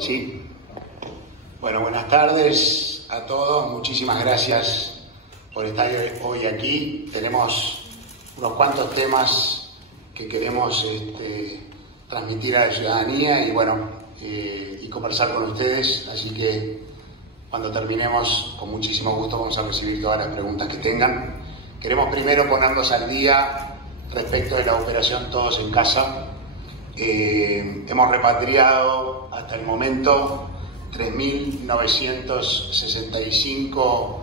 Sí. Bueno, buenas tardes a todos. Muchísimas gracias por estar hoy aquí. Tenemos unos cuantos temas que queremos transmitir a la ciudadanía y conversar con ustedes. Así que cuando terminemos, con muchísimo gusto vamos a recibir todas las preguntas que tengan. Queremos primero ponernos al día respecto de la operación Todos en Casa. Hemos repatriado hasta el momento 3.965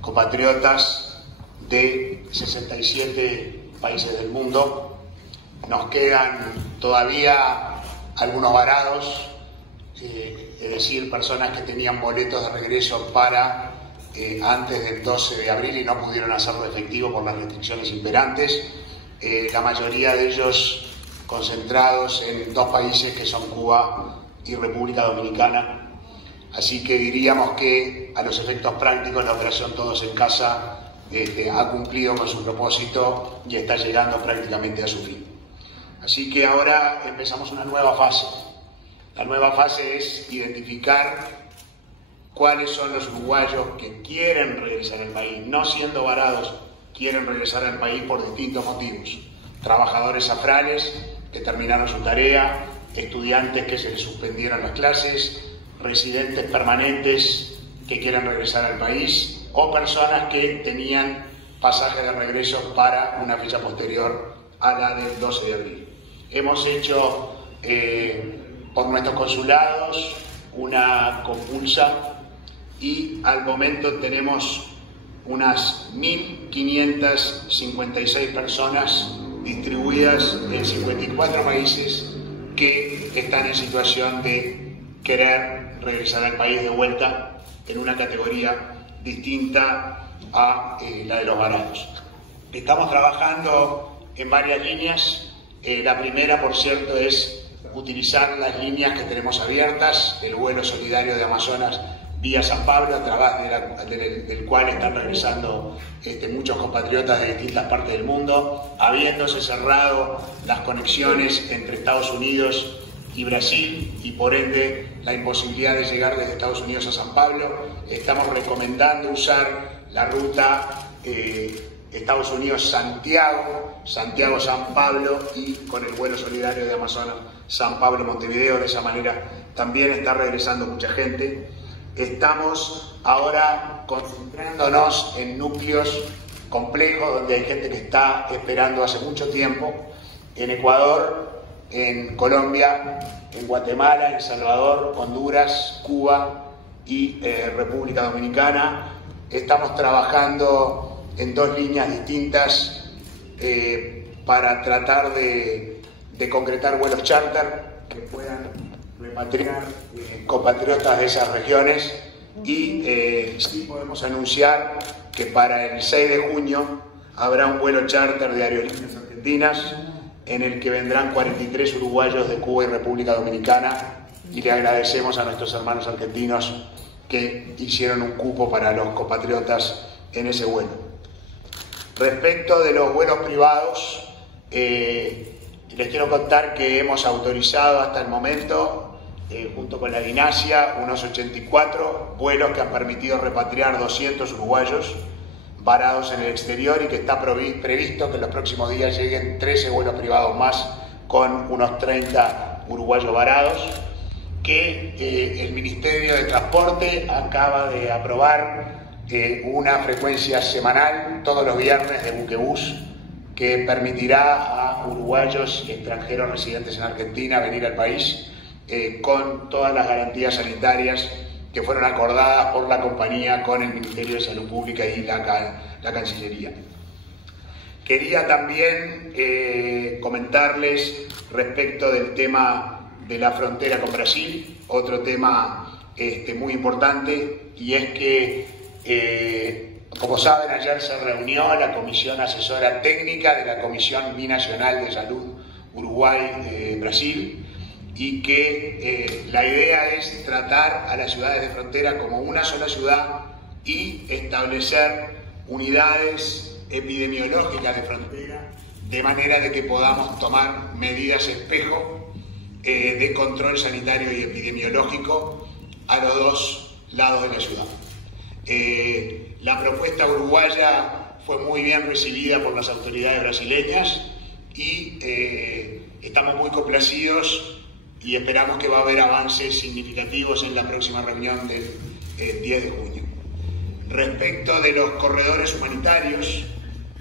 compatriotas de 67 países del mundo. Nos quedan todavía algunos varados, es decir, personas que tenían boletos de regreso para antes del 12 de abril y no pudieron hacerlo efectivo por las restricciones imperantes. La mayoría de ellos concentrados en dos países que son Cuba y República Dominicana. Así que diríamos que a los efectos prácticos la operación Todos en Casa ha cumplido con su propósito y está llegando prácticamente a su fin. Así que ahora empezamos una nueva fase. La nueva fase es identificar cuáles son los uruguayos que quieren regresar al país, no siendo varados, quieren regresar al país por distintos motivos. Trabajadores afrales que terminaron su tarea, estudiantes que se les suspendieron las clases, residentes permanentes que quieren regresar al país o personas que tenían pasaje de regreso para una fecha posterior a la del 12 de abril. Hemos hecho por nuestros consulados una compulsa y al momento tenemos unas 1.556 personas distribuidas en 54 países que están en situación de querer regresar al país de vuelta en una categoría distinta a la de los varados. Estamos trabajando en varias líneas. La primera, por cierto, es utilizar las líneas que tenemos abiertas, el vuelo solidario de Amazonas vía San Pablo, a través del cual están regresando muchos compatriotas de distintas partes del mundo, habiéndose cerrado las conexiones entre Estados Unidos y Brasil y por ende la imposibilidad de llegar desde Estados Unidos a San Pablo. Estamos recomendando usar la ruta Estados Unidos-Santiago, Santiago-San Pablo y con el vuelo solidario de Amazonas San Pablo-Montevideo. De esa manera también está regresando mucha gente. Estamos ahora concentrándonos en núcleos complejos donde hay gente que está esperando hace mucho tiempo, en Ecuador, en Colombia, en Guatemala, en El Salvador, Honduras, Cuba y República Dominicana. Estamos trabajando en dos líneas distintas para tratar de concretar vuelos charter que puedan repatriar compatriotas de esas regiones y sí podemos anunciar que para el 6 de junio habrá un vuelo charter de Aerolíneas Argentinas en el que vendrán 43 uruguayos de Cuba y República Dominicana y le agradecemos a nuestros hermanos argentinos que hicieron un cupo para los compatriotas en ese vuelo. Respecto de los vuelos privados, les quiero contar que hemos autorizado hasta el momento, junto con la DINASIA, unos 84 vuelos que han permitido repatriar 200 uruguayos varados en el exterior y que está previsto que en los próximos días lleguen 13 vuelos privados más con unos 30 uruguayos varados, que el Ministerio de Transporte acaba de aprobar una frecuencia semanal todos los viernes de buquebús que permitirá a uruguayos y extranjeros residentes en Argentina venir al país con todas las garantías sanitarias que fueron acordadas por la compañía con el Ministerio de Salud Pública y la Cancillería. Quería también comentarles respecto del tema de la frontera con Brasil, otro tema muy importante, y es que, como saben, ayer se reunió la Comisión Asesora Técnica de la Comisión Binacional de Salud Uruguay-Brasil, y que la idea es tratar a las ciudades de frontera como una sola ciudad y establecer unidades epidemiológicas de frontera de manera de que podamos tomar medidas espejo de control sanitario y epidemiológico a los dos lados de la ciudad. La propuesta uruguaya fue muy bien recibida por las autoridades brasileñas y estamos muy complacidos y esperamos que va a haber avances significativos en la próxima reunión del 10 de junio. Respecto de los corredores humanitarios,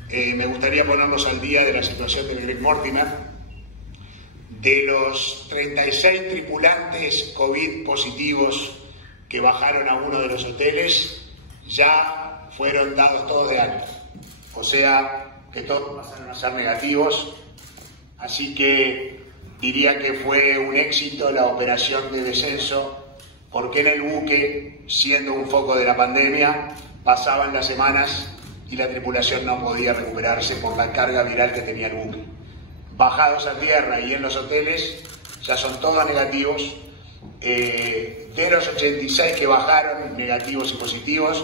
me gustaría ponernos al día de la situación del Greg Mortimer. De los 36 tripulantes COVID positivos que bajaron a uno de los hoteles, ya fueron dados todos de alta. O sea, que todos pasaron a ser negativos. Así que diría que fue un éxito la operación de descenso, porque en el buque, siendo un foco de la pandemia, pasaban las semanas y la tripulación no podía recuperarse por la carga viral que tenía el buque. Bajados a tierra y en los hoteles, ya son todos negativos. De los 86 que bajaron, negativos y positivos,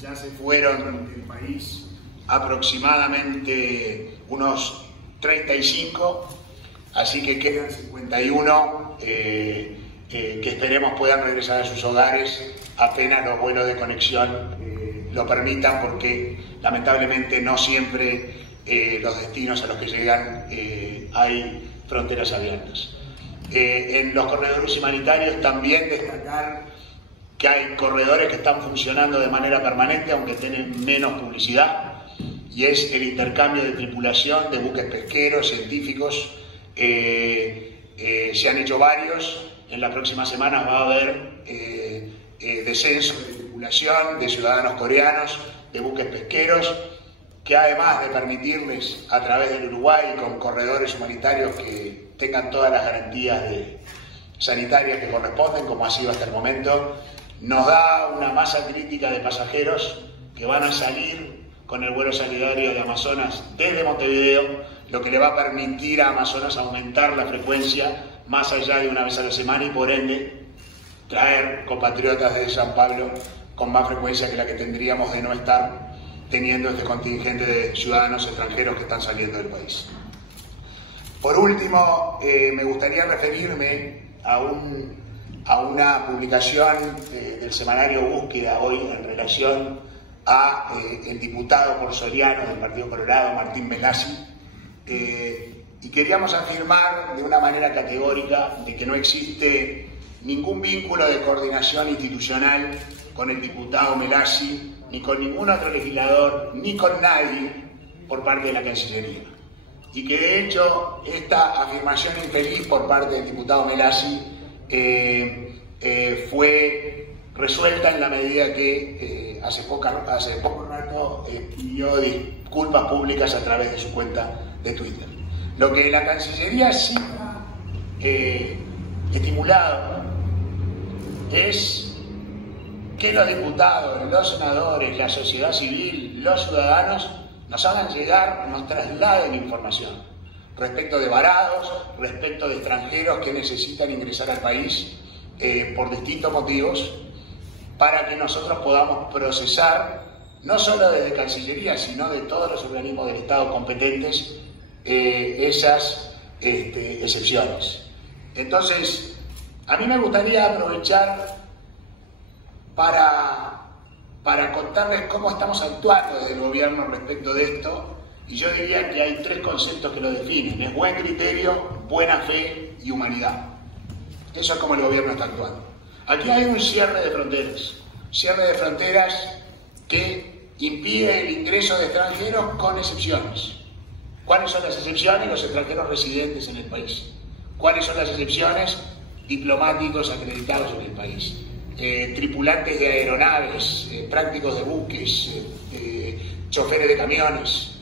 ya se fueron del país aproximadamente unos 35, así que quedan 51 que esperemos puedan regresar a sus hogares apenas los vuelos de conexión lo permitan, porque lamentablemente no siempre los destinos a los que llegan hay fronteras abiertas. En los corredores humanitarios también destacar que hay corredores que están funcionando de manera permanente, aunque tienen menos publicidad, y es el intercambio de tripulación de buques pesqueros, científicos. Se han hecho varios. En las próximas semanas va a haber descenso de tripulación de ciudadanos coreanos, de buques pesqueros, que además de permitirles a través del Uruguay con corredores humanitarios que tengan todas las garantías sanitarias que corresponden, como ha sido hasta el momento, nos da una masa crítica de pasajeros que van a salir con el vuelo solidario de Amazonas desde Montevideo, lo que le va a permitir a Amazonas aumentar la frecuencia más allá de una vez a la semana y por ende traer compatriotas desde San Pablo con más frecuencia que la que tendríamos de no estar teniendo este contingente de ciudadanos extranjeros que están saliendo del país. Por último, me gustaría referirme a una publicación del semanario Búsqueda hoy en relación a el diputado por Soriano del Partido Colorado, Martín Melassi, y queríamos afirmar de una manera categórica de que no existe ningún vínculo de coordinación institucional con el diputado Melassi, ni con ningún otro legislador, ni con nadie por parte de la Cancillería. Y que de hecho esta afirmación infeliz por parte del diputado Melassi fue resuelta en la medida que hace poco rato pidió disculpas públicas a través de su cuenta de Twitter. Lo que la Cancillería sí ha estimulado es que los diputados, los senadores, la sociedad civil, los ciudadanos nos hagan llegar, nos trasladen información respecto de varados, respecto de extranjeros que necesitan ingresar al país por distintos motivos, para que nosotros podamos procesar, no solo desde Cancillería, sino de todos los organismos del Estado competentes, esas excepciones. Entonces, a mí me gustaría aprovechar para contarles cómo estamos actuando desde el gobierno respecto de esto, y yo diría que hay tres conceptos que lo definen: es buen criterio, buena fe y humanidad. Eso es como el gobierno está actuando. Aquí hay un cierre de fronteras que impide el ingreso de extranjeros con excepciones. ¿Cuáles son las excepciones? Los extranjeros residentes en el país. ¿Cuáles son las excepciones? Diplomáticos acreditados en el país. Tripulantes de aeronaves, prácticos de buques, choferes de camiones,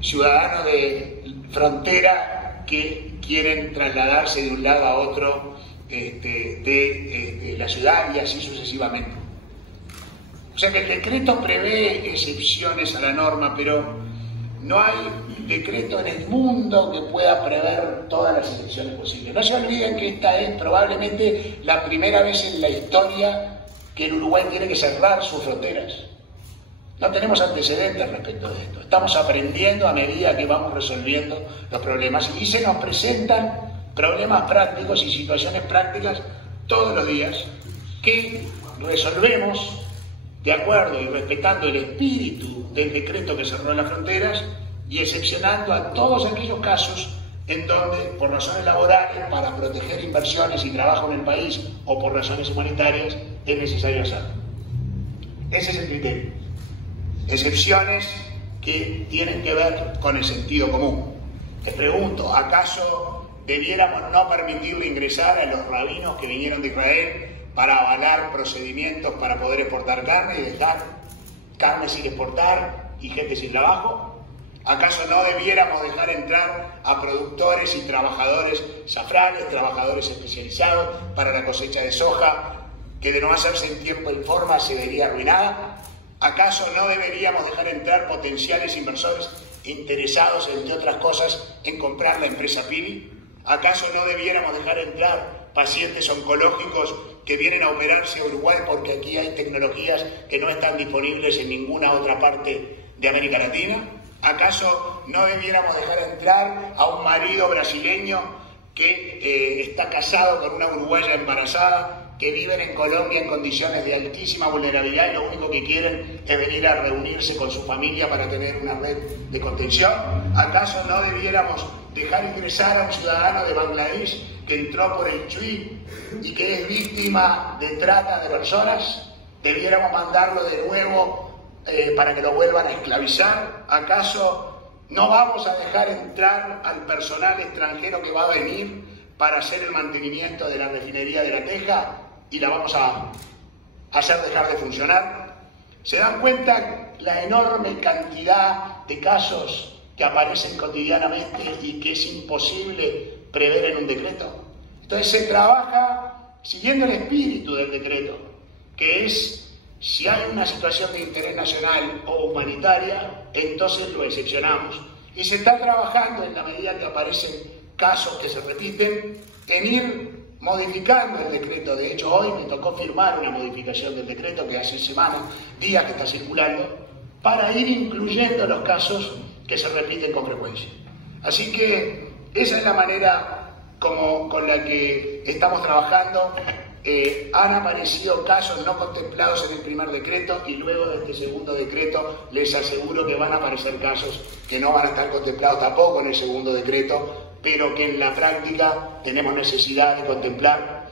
ciudadanos de frontera que quieren trasladarse de un lado a otro de la ciudad y así sucesivamente. O sea que el decreto prevé excepciones a la norma, pero no hay decreto en el mundo que pueda prever todas las excepciones posibles. No se olviden que esta es probablemente la primera vez en la historia que el Uruguay tiene que cerrar sus fronteras. No tenemos antecedentes respecto de esto. Estamos aprendiendo a medida que vamos resolviendo los problemas y se nos presentan problemas prácticos y situaciones prácticas todos los días que resolvemos de acuerdo y respetando el espíritu del decreto que cerró las fronteras y excepcionando a todos aquellos casos en donde, por razones laborales, para proteger inversiones y trabajo en el país o por razones humanitarias, es necesario hacerlo. Ese es el criterio. Excepciones que tienen que ver con el sentido común. Les pregunto, ¿acaso debiéramos no permitirle ingresar a los rabinos que vinieron de Israel para avalar procedimientos para poder exportar carne y dejar carne sin exportar y gente sin trabajo? ¿Acaso no debiéramos dejar entrar a productores y trabajadores safrales, trabajadores especializados para la cosecha de soja, que de no hacerse en tiempo y forma se vería arruinada? ¿Acaso no deberíamos dejar entrar potenciales inversores interesados, entre otras cosas, en comprar la empresa Pili? ¿Acaso no debiéramos dejar entrar pacientes oncológicos que vienen a operarse a Uruguay porque aquí hay tecnologías que no están disponibles en ninguna otra parte de América Latina? ¿Acaso no debiéramos dejar entrar a un marido brasileño que está casado con una uruguaya embarazada, que viven en Colombia en condiciones de altísima vulnerabilidad y lo único que quieren es venir a reunirse con su familia para tener una red de contención? ¿Acaso no debiéramos dejar ingresar a un ciudadano de Bangladesh que entró por el Chuy y que es víctima de trata de personas? ¿Debiéramos mandarlo de nuevo para que lo vuelvan a esclavizar? ¿Acaso no vamos a dejar entrar al personal extranjero que va a venir para hacer el mantenimiento de la refinería de La Teja y la vamos a hacer dejar de funcionar? ¿Se dan cuenta la enorme cantidad de casos que aparecen cotidianamente y que es imposible prever en un decreto? Entonces se trabaja siguiendo el espíritu del decreto, que es: si hay una situación de interés nacional o humanitaria, entonces lo excepcionamos. Y se está trabajando, en la medida que aparecen casos que se repiten, en ir modificando el decreto. De hecho, hoy me tocó firmar una modificación del decreto que hace semanas, días que está circulando, para ir incluyendo los casos que se repiten con frecuencia. Así que esa es la manera con la que estamos trabajando. Han aparecido casos no contemplados en el primer decreto y luego de este segundo decreto les aseguro que van a aparecer casos que no van a estar contemplados tampoco en el segundo decreto, pero que en la práctica tenemos necesidad de contemplar,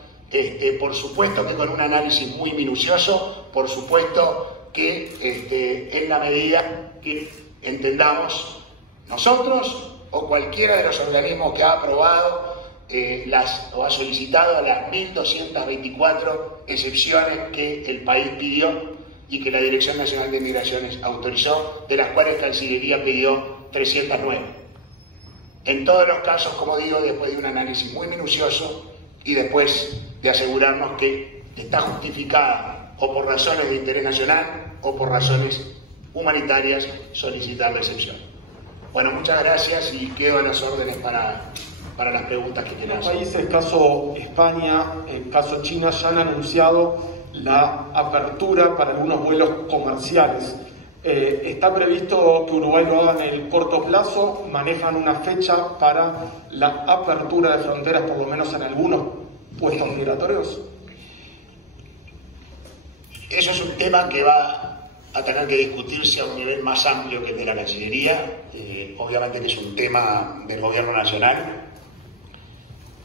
por supuesto que con un análisis muy minucioso, por supuesto que en la medida que entendamos nosotros o cualquiera de los organismos que ha aprobado o ha solicitado las 1.224 excepciones que el país pidió y que la Dirección Nacional de Migraciones autorizó, de las cuales Cancillería pidió 309. En todos los casos, como digo, después de un análisis muy minucioso y después de asegurarnos que está justificada o por razones de interés nacional o por razones humanitarias solicitar la excepción. Bueno, muchas gracias y quedo a las órdenes para las preguntas que quieran hacer. Los países, caso España, caso China, ya han anunciado la apertura para algunos vuelos comerciales. ¿Está previsto que Uruguay lo haga en el corto plazo? ¿Manejan una fecha para la apertura de fronteras, por lo menos en algunos puestos migratorios? Eso es un tema que va a tener que discutirse a un nivel más amplio que el de la Cancillería. Obviamente que es un tema del Gobierno Nacional.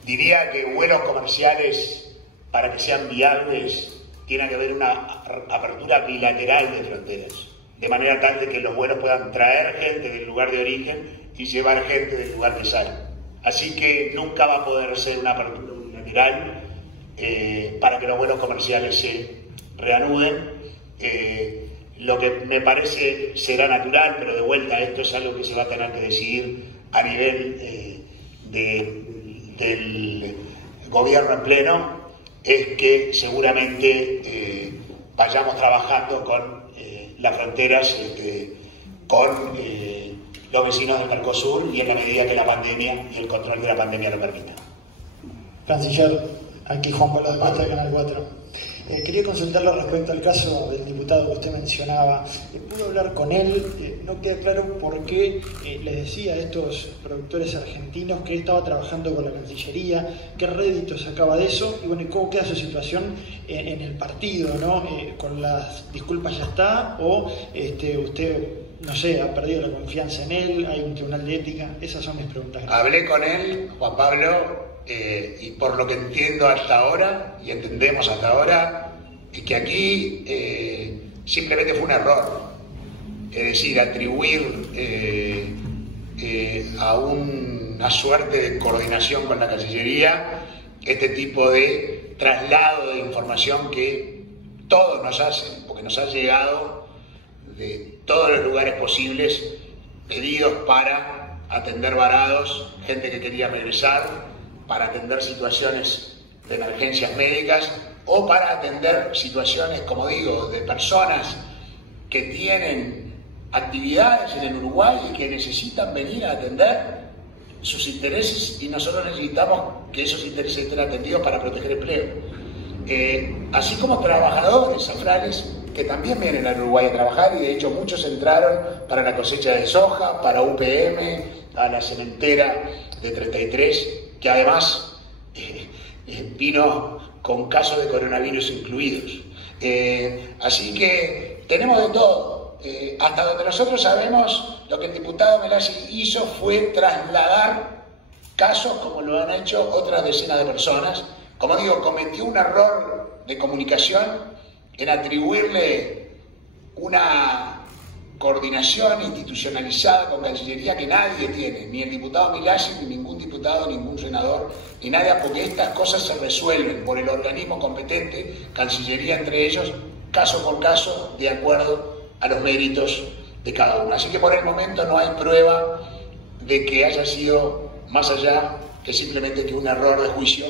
Diría que vuelos comerciales, para que sean viables, tiene que haber una apertura bilateral de fronteras, de manera tal de que los vuelos puedan traer gente del lugar de origen y llevar gente del lugar de sale. Así que nunca va a poder ser una apertura unilateral para que los vuelos comerciales se reanuden. Lo que me parece será natural, pero de vuelta esto es algo que se va a tener que decidir a nivel del gobierno en pleno, es que seguramente vayamos trabajando con las fronteras con los vecinos del Mercosur y en la medida que la pandemia y el control de la pandemia lo permita. Canciller, aquí Juan Pablo de Mata, de Canal 4. Quería consultarle respecto al caso del diputado que usted mencionaba. ¿Pudo hablar con él? No queda claro por qué les decía a estos productores argentinos que él estaba trabajando con la Cancillería, qué rédito sacaba de eso, y bueno, ¿cómo queda su situación en el partido, ¿no? ¿Con las disculpas ya está? ¿O usted, no sé, ha perdido la confianza en él? ¿Hay un tribunal de ética? Esas son mis preguntas. Gracias. Hablé con él, Juan Pablo, y por lo que entiendo hasta ahora, y entendemos hasta ahora, es que aquí simplemente fue un error. Es decir, atribuir a una suerte de coordinación con la Cancillería este tipo de traslado de información que todos nos hacen, porque nos ha llegado de todos los lugares posibles pedidos para atender varados, gente que quería regresar, para atender situaciones de emergencias médicas o para atender situaciones, como digo, de personas que tienen actividades en el Uruguay y que necesitan venir a atender sus intereses, y nosotros necesitamos que esos intereses estén atendidos para proteger empleo. Así como trabajadores afrales que también vienen al Uruguay a trabajar, y de hecho muchos entraron para la cosecha de soja, para UPM, a la cementera de 33, que además vino con casos de coronavirus incluidos. Así que tenemos de todo. Hasta donde nosotros sabemos, lo que el diputado Melassi hizo fue trasladar casos como lo han hecho otras decenas de personas. Como digo, cometió un error de comunicación en atribuirle una coordinación institucionalizada con Cancillería que nadie tiene, ni el diputado Melassi, ni ningún diputado, ningún senador, ni nadie, porque estas cosas se resuelven por el organismo competente, Cancillería entre ellos, caso por caso, de acuerdo a los méritos de cada uno. Así que por el momento no hay prueba de que haya sido más allá que simplemente que un error de juicio.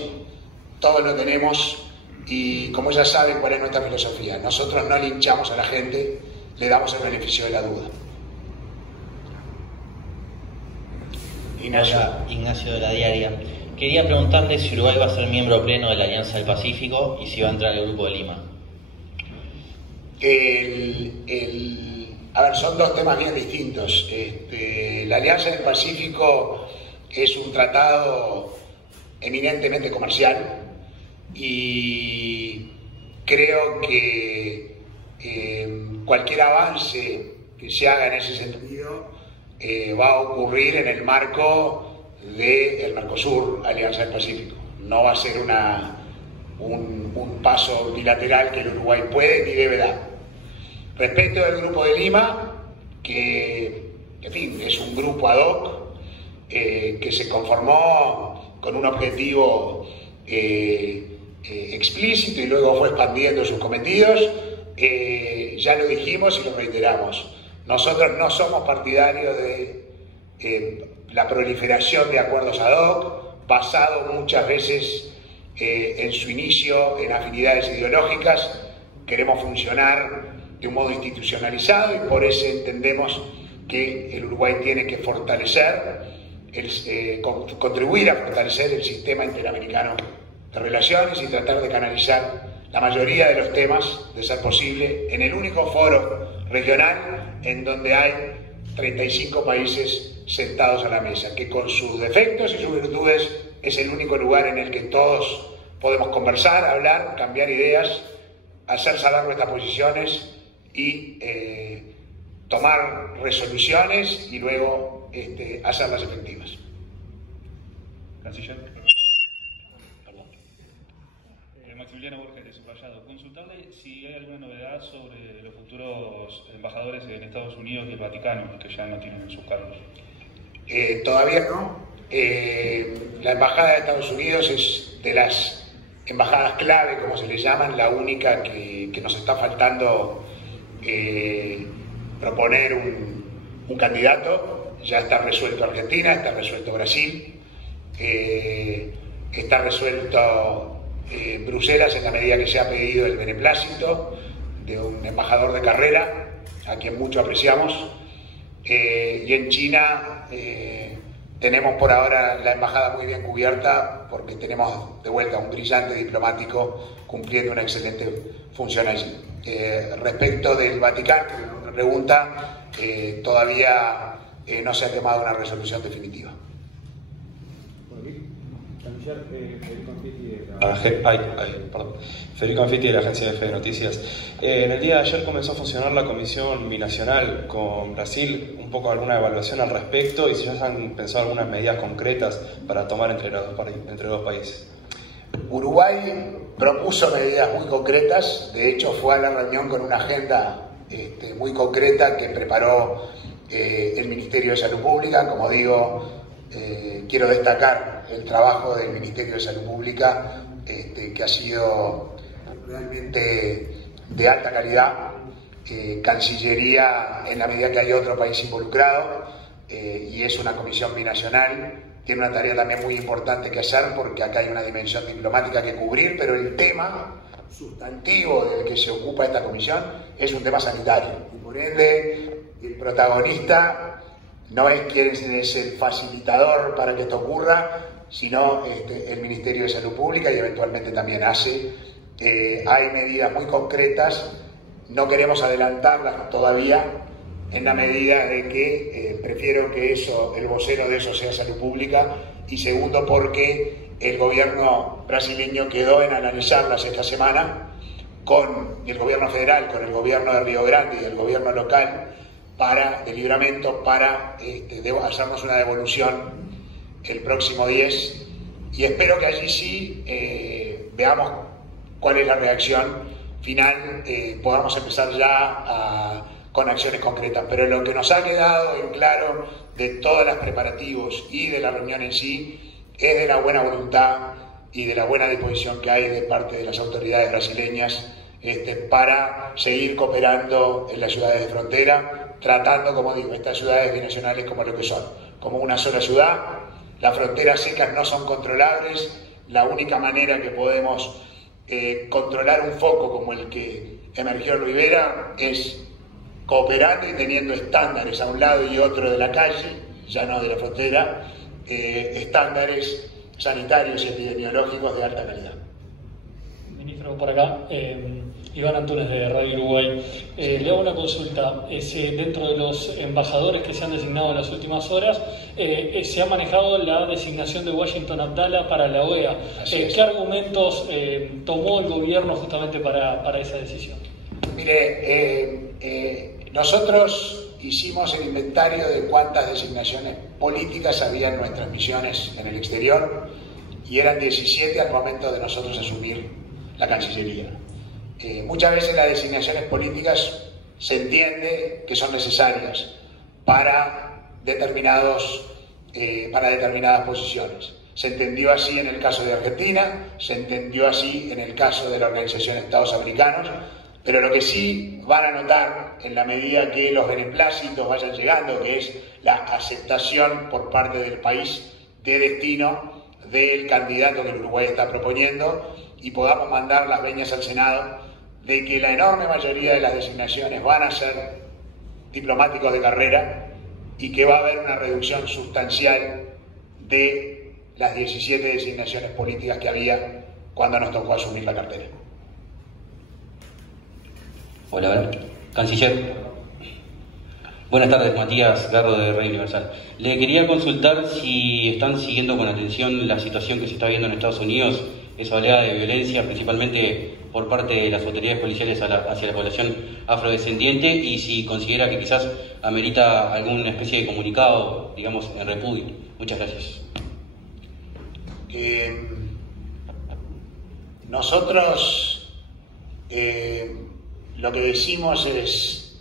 Todos lo tenemos y como ya saben cuál es nuestra filosofía, nosotros no linchamos a la gente, le damos el beneficio de la duda. Ignacio de La Diaria. Quería preguntarle si Uruguay va a ser miembro pleno de la Alianza del Pacífico y si va a entrar al Grupo de Lima. A ver, son dos temas bien distintos. La Alianza del Pacífico es un tratado eminentemente comercial y creo que cualquier avance que se haga en ese sentido va a ocurrir en el marco del Mercosur, Alianza del Pacífico. No va a ser un paso bilateral que el Uruguay puede ni debe dar. Respecto del Grupo de Lima, que en fin, es un grupo ad hoc que se conformó con un objetivo explícito y luego fue expandiendo sus cometidos, ya lo dijimos y lo reiteramos. Nosotros no somos partidarios de la proliferación de acuerdos ad hoc, basado muchas veces en su inicio en afinidades ideológicas. Queremos funcionar de un modo institucionalizado y por eso entendemos que el Uruguay tiene que fortalecer, contribuir a fortalecer el sistema interamericano de relaciones y tratar de canalizar la mayoría de los temas, de ser posible, en el único foro regional en donde hay 35 países sentados a la mesa, que con sus defectos y sus virtudes es el único lugar en el que todos podemos conversar, hablar, cambiar ideas, hacer saber nuestras posiciones y tomar resoluciones y luego hacerlas efectivas. Canciller. Maximiliano Borges de Subrayado. Consultarle si hay alguna novedad sobre los futuros embajadores en Estados Unidos y el Vaticano, que ya no tienen sus cargos. Todavía no. La embajada de Estados Unidos es de las embajadas clave, como se les llaman, la única que nos está faltando proponer un candidato. Ya está resuelto Argentina, está resuelto Brasil, está resuelto Bruselas en la medida que se ha pedido el beneplácito de un embajador de carrera, a quien mucho apreciamos, y en China tenemos por ahora la embajada muy bien cubierta porque tenemos de vuelta un brillante diplomático cumpliendo una excelente función allí. Respecto del Vaticano, la pregunta, todavía no se ha tomado una resolución definitiva. Federico Anfiti de la agencia de Fede Noticias. En el día de ayer comenzó a funcionar la comisión binacional con Brasil, un poco alguna evaluación al respecto y si ya se han pensado algunas medidas concretas para tomar entre dos países. Uruguay propuso medidas muy concretas, de hecho fue a la reunión con una agenda muy concreta que preparó el Ministerio de Salud Pública. Como digo, quiero destacar el trabajo del Ministerio de Salud Pública, que ha sido realmente de alta calidad. Cancillería, en la medida que hay otro país involucrado, y es una comisión binacional, tiene una tarea también muy importante que hacer porque acá hay una dimensión diplomática que cubrir, pero el tema sustantivo del que se ocupa esta comisión es un tema sanitario. Y por ende, el protagonista no es quien es el facilitador para que esto ocurra, sino el Ministerio de Salud Pública y eventualmente también ACE. Hay medidas muy concretas, no queremos adelantarlas todavía, en la medida de que prefiero que el vocero de eso sea Salud Pública, y segundo porque el gobierno brasileño quedó en analizarlas esta semana con el gobierno federal, con el gobierno de Río Grande y el gobierno local de Libramento para hacernos una devolución el próximo 10, y espero que allí sí veamos cuál es la reacción final, podamos empezar ya con acciones concretas, pero lo que nos ha quedado en claro de todos los preparativos y de la reunión en sí es de la buena voluntad y de la buena disposición que hay de parte de las autoridades brasileñas para seguir cooperando en las ciudades de frontera, tratando, como digo, estas ciudades binacionales como lo que son, como una sola ciudad. Las fronteras secas no son controlables, la única manera que podemos controlar un foco como el que emergió en Rivera es cooperando y teniendo estándares a un lado y otro de la calle, ya no de la frontera, estándares sanitarios y epidemiológicos de alta calidad. Ministro, por acá, Iván Antunes de Radio Uruguay. Le hago una consulta. Dentro de los embajadores que se han designado en las últimas horas, se ha manejado la designación de Washington Abdallah para la OEA. ¿Qué argumentos tomó el gobierno justamente para esa decisión? Mire, nosotros hicimos el inventario de cuántas designaciones políticas había en nuestras misiones en el exterior y eran 17 al momento de nosotros asumir la Cancillería. Muchas veces las designaciones políticas se entiende que son necesarias para determinadas posiciones. Se entendió así en el caso de Argentina, se entendió así en el caso de la Organización de Estados Americanos, pero lo que sí van a notar en la medida que los beneplácitos vayan llegando, que es la aceptación por parte del país de destino del candidato que el Uruguay está proponiendo y podamos mandar las veñas al Senado de que la enorme mayoría de las designaciones van a ser diplomáticos de carrera y que va a haber una reducción sustancial de las 17 designaciones políticas que había cuando nos tocó asumir la cartera. Hola, Canciller. Buenas tardes, Matías Garro de Radio Universal. Le quería consultar si están siguiendo con atención la situación que se está viendo en Estados Unidos, esa oleada de violencia, principalmente por parte de las autoridades policiales hacia la población afrodescendiente, y si considera que quizás amerita alguna especie de comunicado, digamos, en repudio. Muchas gracias. Nosotros lo que decimos es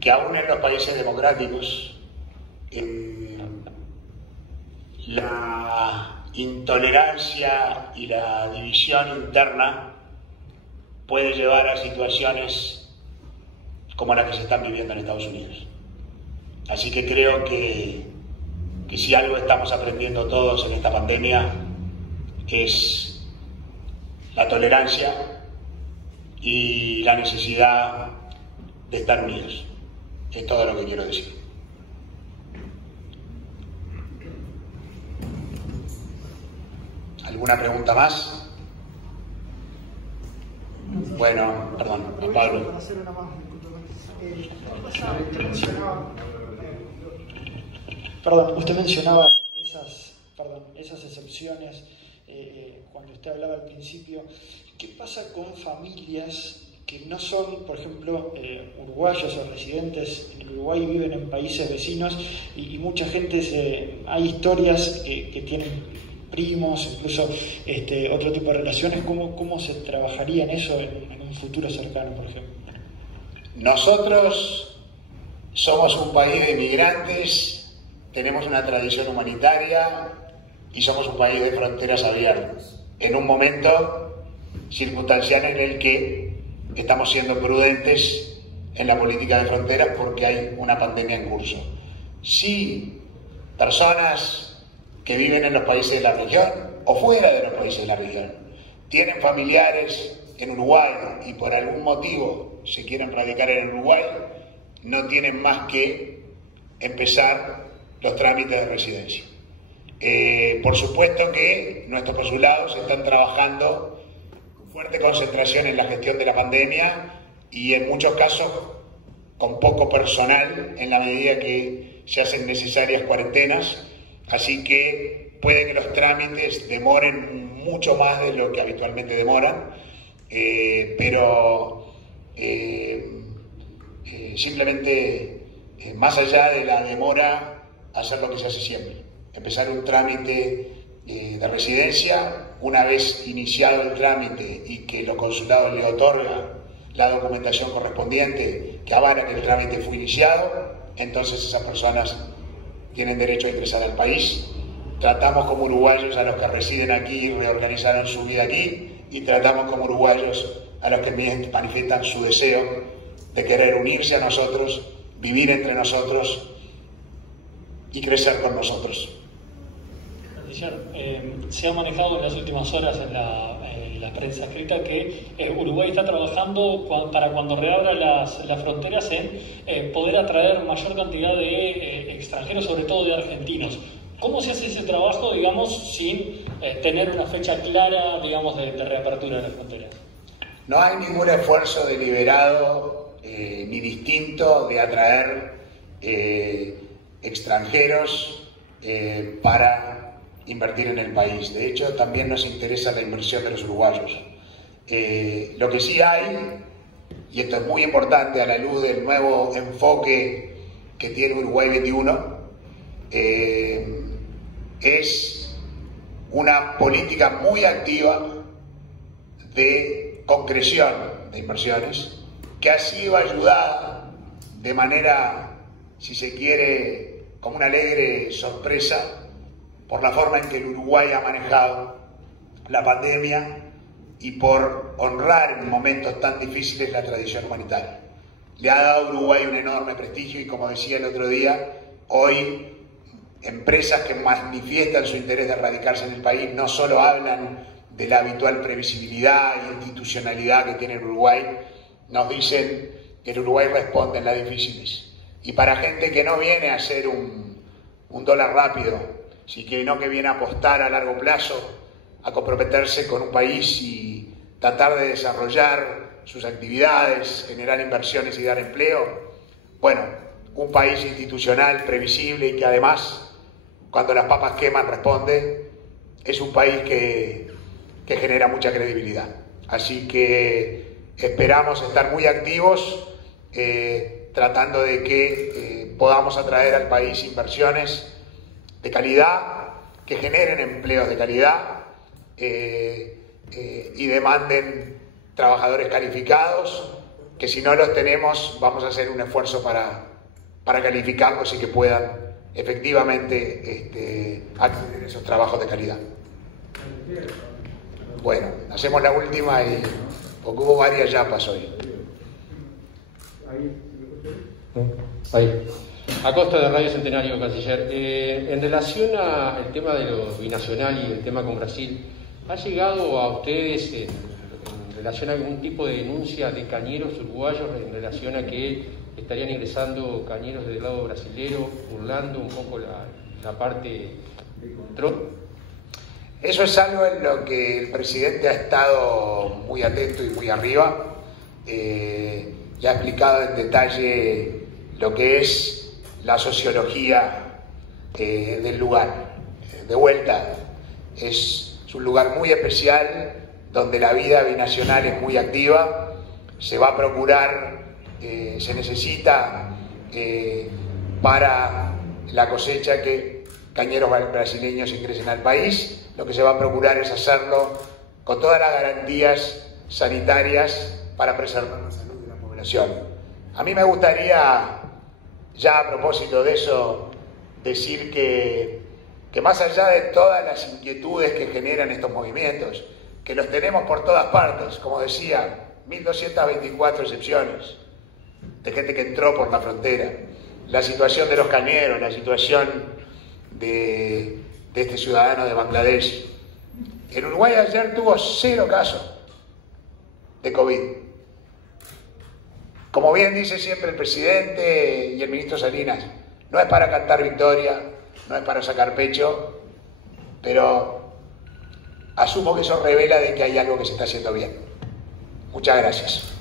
que aún en los países democráticos la intolerancia y la división interna puede llevar a situaciones como las que se están viviendo en Estados Unidos. Así que creo que si algo estamos aprendiendo todos en esta pandemia es la tolerancia y la necesidad de estar unidos. Es todo lo que quiero decir. ¿Alguna pregunta más? Bueno, perdón, Pablo. Usted mencionaba esas excepciones cuando usted hablaba al principio. ¿Qué pasa con familias que no son, por ejemplo, uruguayos o residentes en Uruguay y viven en países vecinos y mucha gente, hay historias que tienen primos, incluso otro tipo de relaciones? ¿Cómo se trabajaría en eso en un futuro cercano, por ejemplo? Nosotros somos un país de migrantes, tenemos una tradición humanitaria y somos un país de fronteras abiertas, en un momento circunstancial en el que estamos siendo prudentes en la política de fronteras porque hay una pandemia en curso. Si personas que viven en los países de la región o fuera de los países de la región tienen familiares en Uruguay y por algún motivo se quieren radicar en Uruguay, no tienen más que empezar los trámites de residencia. Por supuesto que nuestros consulados están trabajando con fuerte concentración en la gestión de la pandemia y en muchos casos con poco personal en la medida que se hacen necesarias cuarentenas, así que puede que los trámites demoren mucho más de lo que habitualmente demoran, pero simplemente más allá de la demora, hacer lo que se hace siempre, empezar un trámite de residencia. Una vez iniciado el trámite y que los consulados le otorgan la documentación correspondiente que avala que el trámite fue iniciado, entonces esas personas tienen derecho a ingresar al país. Tratamos como uruguayos a los que residen aquí y reorganizaron su vida aquí, y tratamos como uruguayos a los que manifiestan su deseo de querer unirse a nosotros, vivir entre nosotros y crecer con nosotros. Se ha manejado en las últimas horas en la prensa escrita que Uruguay está trabajando para cuando reabra las fronteras en poder atraer mayor cantidad de extranjeros, sobre todo de argentinos. ¿Cómo se hace ese trabajo, digamos, sin tener una fecha clara, digamos, de reapertura de las fronteras? No hay ningún esfuerzo deliberado ni distinto de atraer extranjeros para invertir en el país. De hecho, también nos interesa la inversión de los uruguayos. Lo que sí hay, y esto es muy importante a la luz del nuevo enfoque que tiene Uruguay 21, es una política muy activa de concreción de inversiones que ha sido ayudada de manera, si se quiere, como una alegre sorpresa por la forma en que el Uruguay ha manejado la pandemia y por honrar en momentos tan difíciles la tradición humanitaria. Le ha dado a Uruguay un enorme prestigio y, como decía el otro día, hoy empresas que manifiestan su interés de radicarse en el país no solo hablan de la habitual previsibilidad e institucionalidad que tiene el Uruguay, nos dicen que el Uruguay responde en las difíciles. Y para gente que no viene a hacer un dólar rápido, sino que viene a apostar a largo plazo, a comprometerse con un país y tratar de desarrollar sus actividades, generar inversiones y dar empleo, bueno, un país institucional, previsible y que además, cuando las papas queman, responde, es un país que genera mucha credibilidad. Así que esperamos estar muy activos, tratando de que podamos atraer al país inversiones de calidad, que generen empleos de calidad y demanden trabajadores calificados, que si no los tenemos vamos a hacer un esfuerzo para calificarlos y que puedan efectivamente acceder a esos trabajos de calidad. Bueno, hacemos la última porque hubo varias yapas hoy. Ahí. A costa de Radio Centenario, canciller, en relación al tema de lo binacional y el tema con Brasil, ¿ha llegado a ustedes en relación a algún tipo de denuncia de cañeros uruguayos en relación a que estarían ingresando cañeros del lado brasilero, burlando un poco la parte de control? Eso es algo en lo que el presidente ha estado muy atento y muy arriba. Y ha explicado en detalle lo que es la sociología del lugar. De vuelta, es un lugar muy especial donde la vida binacional es muy activa. Se va a procurar, se necesita para la cosecha que cañeros brasileños ingresen al país. Lo que se va a procurar es hacerlo con todas las garantías sanitarias para preservar la salud de la población. A mí me gustaría, ya a propósito de eso, decir que más allá de todas las inquietudes que generan estos movimientos, que los tenemos por todas partes, como decía, 1.224 excepciones de gente que entró por la frontera, la situación de los cañeros, la situación de este ciudadano de Bangladesh. En Uruguay ayer tuvo 0 casos de COVID. Como bien dice siempre el presidente y el ministro Salinas, no es para cantar victoria, no es para sacar pecho, pero asumo que eso revela de que hay algo que se está haciendo bien. Muchas gracias.